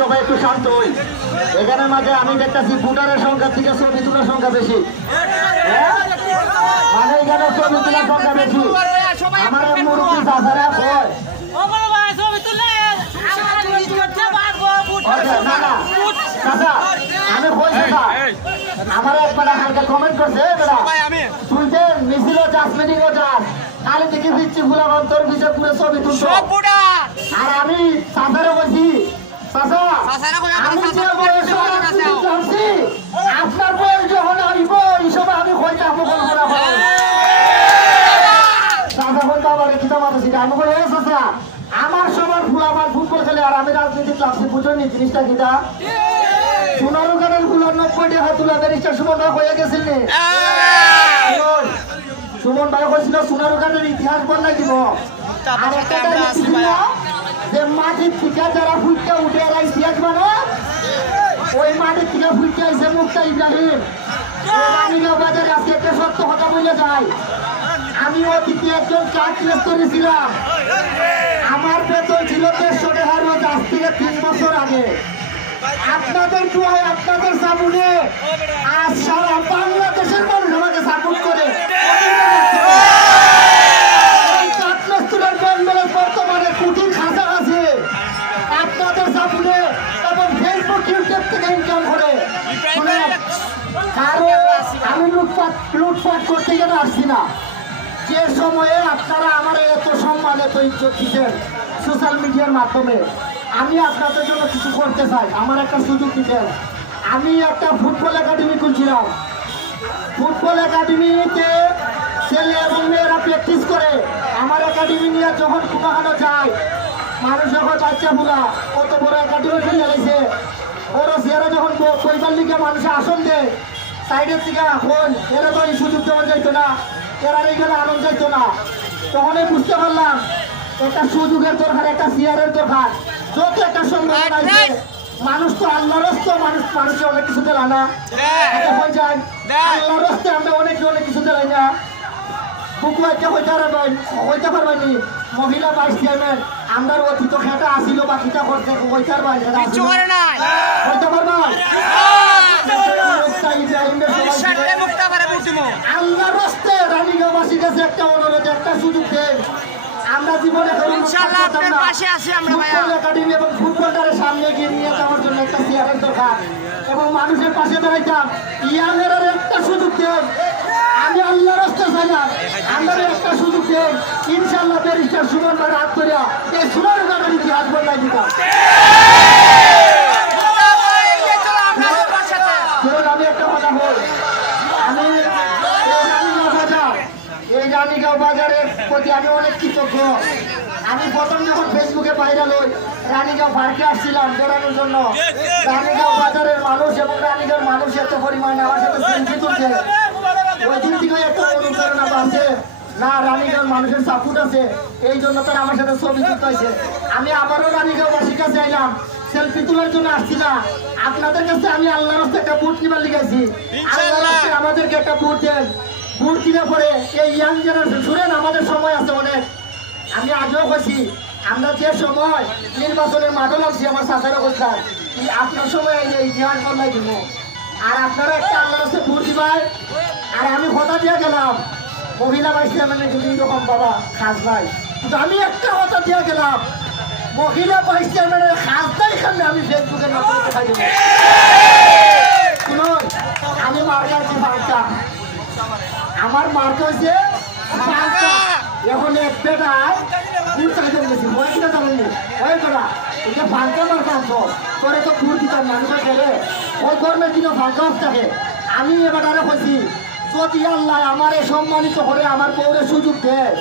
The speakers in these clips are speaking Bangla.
সবাই একটু শান্ত হই। এখানে মাঝে আমি দেখতেছি ভোটারের সংখ্যা থেকে ছবি তোলার সংখ্যা বেশি, মানে এখানে ছবি তোলার সংখ্যা বেশি। আমার মুরব্বী চাচারা কয় না না চাচা, আমি কই চাচা, আমার একবার হালকা কমেন্ট করছে তুই যে মিছিল যাস মিটিংও যাস, কালে থেকে দিচ্ছি ফুলাবান তোর বিষয় পুরো ছবি তুলছো। আর আমি চাচারে বলছি চাচা, আমি যে বয়স জানছি আপনার বয়স যখন আইব এই সময় আমি হইতে আমল করা হয় চাচা বলতে আবার কিতা মাতাছি আমি বলে চাচা আমার সবার ফুলাবান ফুটবল খেলে আর আমি রাজনীতি ক্লাবছি বুঝনি জিনিসটা কিতা। 15 গানের ফুলার 90 টাকা তুলা ব্যারিস্টার সুমন ভাই হয়ে গেছেন নি, সুমন ভাই কইছিল 15 গানের ইতিহাস বন্যাই দিব। আর একটা ছিল যে মাটির থেকে যারা ফুটটা উঠে এরা ইতিহাস বানো, ওই মাটির থেকে ফুটতে আইছে মুক্তা ইব্রাহিম। রানীগাঁও বাজারে আজকে একটা সত্য কথা বলে যায়, আমি অতীতে একজন চাকরিস্ত ছিলাম, আমার বেতন ছিল 150 টাকা রোজ, আজ থেকে 3 বছর আগে। আপনাদের দোয়ায় আপনাদের সাপোর্টে আজ সারা বাংলাদেশের মানুষ আমাকে সাপোর্ট করে বর্তমানে কুটির খাঁচা আছে আপনাদের সাপোর্টে এবং ফেসবুক ইউটিউব থেকে ইনকাম করে। কারো আমি লুটপাট করতে গেলে আসছি না। যে সময়ে আপনারা আমার এত সম্মান এত ইজ্জত দিচ্ছেন সোশ্যাল মিডিয়ার মাধ্যমে, আমি আপনাদের জন্য কিছু করতে চাই, আমার একটা সুযোগ দিতেন। আমি একটা ফুটবল একাডেমি খুলছিলাম, ফুটবল একাডেমিতে ছেলে এবং মেয়েরা প্র্যাকটিস করে। আমার একাডেমি নিয়ে যখন কোথাও যায় মানুষ যখন বাচ্চা বুলা কত বড় একাডেমি খুলে গেছে, ওরা সেরা যখন পরিবার লিগে মানুষের আসন দেয় সাইডের থেকে এখন এরা তো এই সুযোগ দেওয়া যাইতো না, এরা এইখানে আনন্দ যাইতো না। তখনই বুঝতে পারলাম একটা সুযোগের দরকার, একটা চেয়ারের দরকার। যত একটা সম্ভাবনা আছে, মানুষ তো আল্লাহর রাস্তা, মানুষকে অনেক কিছু দেয় না, হয়ে যায় আল্লাহর রাস্তায় আমরা অনেক কিছু দেয় না। বুকুয়াইতে হইতে পারবানি মহিলা ভাইস চেয়ারম্যান আমরা অতীত খেটা আসিল বাকিটা করতে হইতে পারবা হইতে পারবা। আল্লাহর রাস্তায় রানীগাঁওবাসীর কাছে একটা অনুরোধ, একটা সুযোগ দেন। আমরা জীবনে ফুটবল একাডেমি এবং ফুটবলটারে সামনে গিয়ে নিয়ে যাওয়ার জন্য একটা চেয়ারের দরকার এবং মানুষের পাশে দাঁড়াইতাম। ইয়াংয়ের একটা সুযোগ দেন, আমি আল্লাহ রাস্তা চাইলাম, আমরা একটা সুযোগ দেন। ইনশাল্লাহ ব্যারিস্টার সুমন ভাই হাত ধরিয়া এই সোনার গানের ইতিহাস বদলাই দিতাম। আমি একটা কথা বল, আমি এই রানীগাঁও বাজারের প্রতি আমি অনেক কৃতজ্ঞ। আমি প্রথম যখন ফেসবুকে ভাইরাল হই রানীগাঁও পার্কে আসছিলাম বেড়ানোর জন্য, রানীগাঁও বাজারের মানুষ এবং রানীগাঁওর মানুষ এত পরিমাণে আমার সাথে সেলফি তুলছে, ওই দিন থেকে একটা অনুপ্রেরণা আছে না রানীগাঁওর মানুষের সাপোর্ট আছে, এই জন্য তারা আমার সাথে ছবি তুলতে হয়েছে। আমি আবারও রানীগাঁওবাসীর কাছে এলাম, সেলফি তোলার জন্য আসছি না, আপনাদের কাছে আমি আল্লাহর রাস্তায় একটা বুট নিবার লিখেছি, আল্লাহর রাস্তায় আমাদেরকে একটা বুট দেন। বুট কিনে পরে এই ইয়াং জেনারেশন শুনেন, আমাদের সময় আছে অনেক। আমি আগেও বলছি আমরা যে সময় নির্বাচনের মাঠও লাগছি, আমার চাচারও বলছেন আপনার সময় এই ইতিহাস বদলাই দিব। আর আপনারা একটা আল্লাহর রাস্তায় বুট দিবাই। আর আমি কথা দিয়ে গেলাম মহিলা ভাইস চেয়ারম্যানের যদি এরকম বাবা খাস ভাই, কিন্তু আমি একটা কথা দিয়ে গেলাম মহিলা ভাইস চেয়ারম্যানের খাসটাই খালে আমি ফেসবুকে না করে দেখাই দেবো। শুনুন, আমি মার্কা আছি পাঁচটা, আমার মার্কা হয়েছে পাঁচটা। এখন এক বেটায় ফুল চাইতে গেছি বলে কিনা জানেনি, ওই বেটা এটা ফাঁকা মার্কা আনছো তোরে তো ফুল দিতাম মানুষের খেলে ওই গরমের দিনও ফাঁকা অফ থাকে। আমি এবারে বলছি যদি আল্লাহ আমার সম্মানিত করে আমার পৌরে সুযোগ দেয়,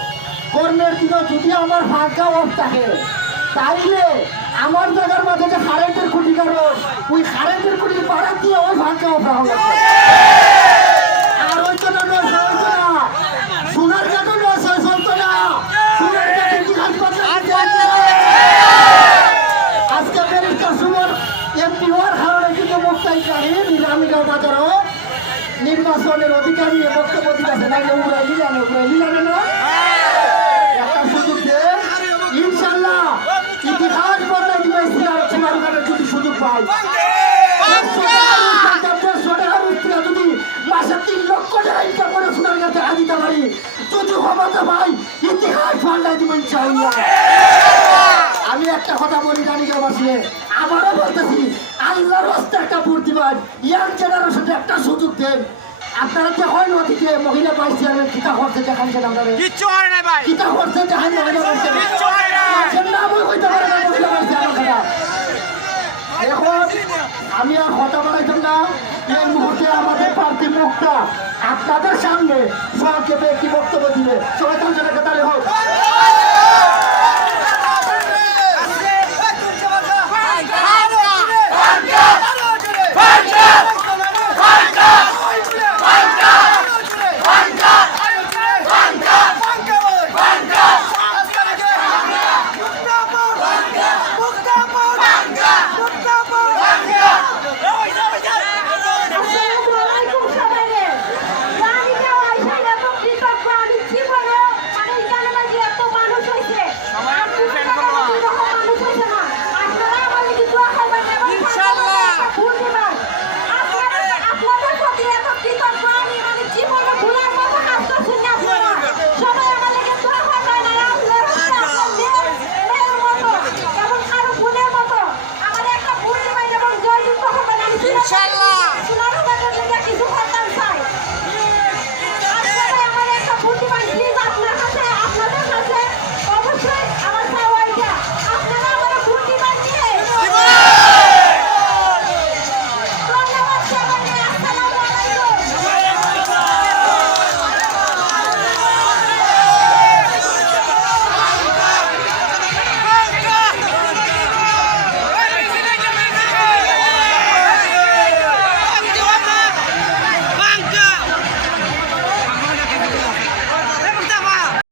কর্মের দিনও যদি আমার ফাঁকা অফ থাকে, তাইলে আমার জায়গার মাঝে যে কারেন্টের খুঁটি কারণ ওই কারেন্টের খুঁটি পাড়া দিয়ে ওই ফাঁকা অফ রাখা লাগবে। আর ওই জন্য সোনার কাঠও নয় চলতো না, সোনার কাঠের আজকে ব্যারিস্টার সুমন এমপি হওয়ার কারণে কিন্তু মুক্তাইকারী রানীগাঁও বাজারও নির্বাচনের অধিকারী বক্তব্য দিতেছে না, লিলানে না একটা সুযোগ দেন। ইনশাল্লাহ ইতিহাস বদলাই দিবে যদি সুযোগ ভাই। 150 টাকার উঠতে যদি মাসে 3 লক্ষ টাকা ইনকাম করে সোনার কাছে দিতে পারি, যদি ক্ষমতা ভাই ইতিহাস পাল্টাই দিব ইনশাআল্লাহ। আমি একটা কথা বলি রানীগঞ্জবাসী, আবারও বলতেছি, আল্লাহর রাস্তা একটা ভোট দিবেন, ইয়াং জেনারেশনে একটা সুযোগ দেন। আপনারা যে হয় নদীতে মহিলা ভাইস চেয়ারম্যান কিতা করছে দেখাইছেন, আপনারা কিচ্ছু হয় না ভাই, কিতা করছে দেখান, মহিলা ভাইস কিচ্ছু হয় না। চেয়ারম্যান হইতে পারে না মহিলা ভাইস চেয়ারম্যান। এখন আমি আর কথা বলাইতাম না, এই মুহূর্তে আমাদের প্রার্থী মুক্তা আপনাদের সামনে সংক্ষেপে একটি বক্তব্য দিবে। সবাই তার তালে হোক। ইনশাআল্লাহ।